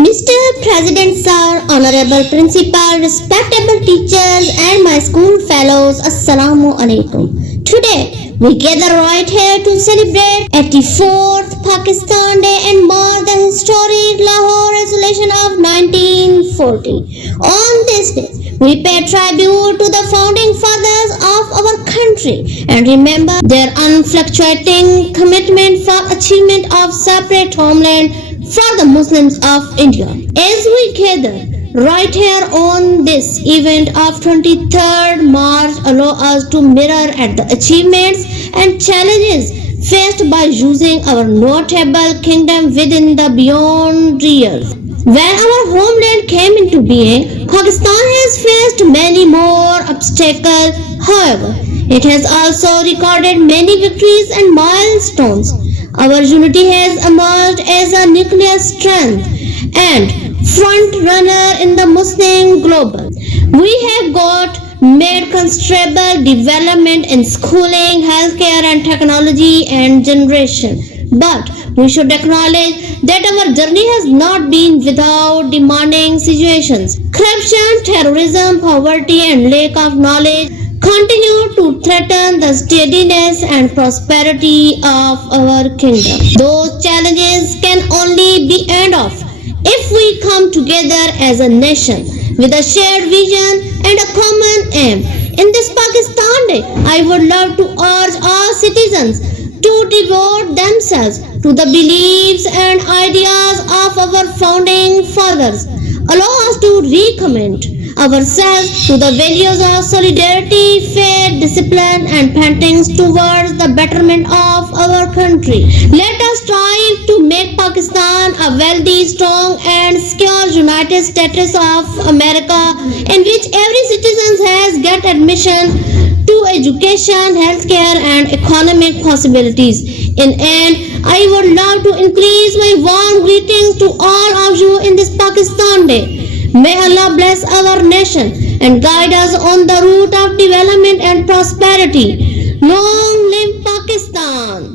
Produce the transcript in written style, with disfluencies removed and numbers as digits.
Mr. President Sir, Honorable Principal, respectable teachers and my school fellows, Assalamu Alaikum. Today, we gather right here to celebrate 84th Pakistan Day and mark the historic Lahore Resolution of 1940. On this day, we pay tribute to the founding fathers of our country and remember their unfluctuating commitment for achievement of separate homeland for the Muslims of India. As we gather right here on this event of 23rd March, allow us to mirror at the achievements and challenges faced by using our notable kingdom within the beyond real. When our homeland came into being, Pakistan has faced many more obstacles. However, it has also recorded many victories and milestones. Our unity has emerged as a nuclear strength and front runner in the Muslim global. We have made considerable development in schooling, healthcare and technology and generation. But we should acknowledge that our journey has not been without demanding situations. Corruption, terrorism, poverty and lack of knowledge continue to threaten the steadiness and prosperity of our kingdom. Those challenges can only be end off if we come together as a nation with a shared vision and a common aim. In this Pakistan Day, I would love to urge all citizens to devote themselves to the beliefs and ideas of our founding fathers. Allow us to recommend ourselves to the values of solidarity, faith, discipline and paintings towards the betterment of our country. Let us strive to make Pakistan a wealthy, strong and secure United States of America in which every citizen has get admission to education, healthcare and economic possibilities. In end, I would love to increase my warm greetings to all of you in this Pakistan Day. May Allah bless our nation and guide us on the route of development and prosperity. Long live Pakistan!